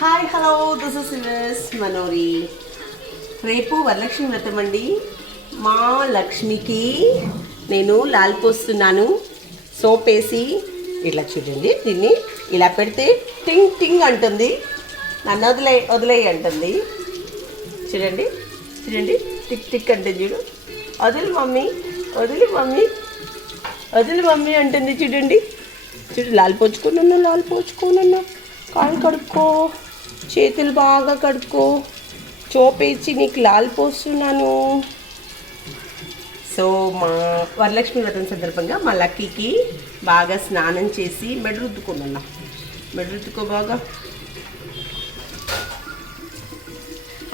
Hi hello this is సిల్వస్ మనోరి రేపు వరలక్ష్మి వ్రతం అండి. మా లక్ష్మికి నేను లాల్ పోస్తున్నాను. సోప్ వేసి ఇట్లా చూడండి దీన్ని ఇలా పెడితే టింగ్ టింగ్ అంటుంది. నన్ను వదిలే వదిలేయి అంటుంది. చూడండి చూడండి టిక్ టిక్ అంటే చూడు. వదిలి మమ్మీ వదిలి మమ్మీ వదిలి మమ్మీ అంటుంది చూడండి. చూడు లాల్ పోచుకోనన్నా లాల్ పోచుకోనన్నా కాళ్ళు కడుక్కో. చేతులు బాగా కడుక్కో. చూపించి నీకు లాల్ పోస్తున్నాను. సో మా వరలక్ష్మి వ్రతం సందర్భంగా మా లక్కీకి బాగా స్నానం చేసి మెడ మెడరుద్దుకో బాగా.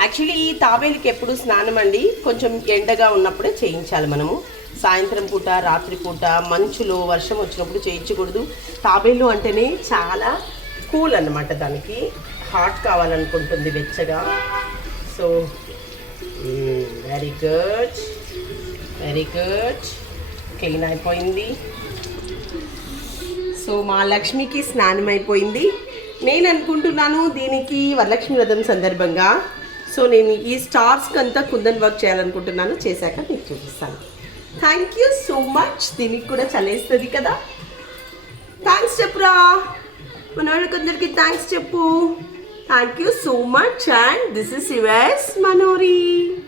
యాక్చువల్లీ ఈ తాబేలుకి ఎప్పుడు స్నానం అండి? కొంచెం ఎండగా ఉన్నప్పుడే చేయించాలి మనము. సాయంత్రం పూట రాత్రి పూట మంచులో వర్షం వచ్చినప్పుడు చేయించకూడదు. తాబేలు అంటేనే చాలా కూల్ అన్నమాట దానికి. హాట్ కావాలనుకుంటుంది వెచ్చగా. So very good very good clean అయిపోయింది. సో మా లక్ష్మికి స్నానం అయిపోయింది. నేను అనుకుంటున్నాను దీనికి వరలక్ష్మి వ్రతం సందర్భంగా. సో నేను ఈ స్టార్స్కి అంతా కుందన్ వర్క్ చేయాలనుకుంటున్నాను. చేశాక మీకు చూపిస్తాను. థ్యాంక్ యూ సో మచ్ దీనికి కూడా చలేస్తుంది కదా. థ్యాంక్స్ చెప్పురా. మన వాళ్ళకందరికీ థ్యాంక్స్ చెప్పు. Thank you so much and this is your Manori.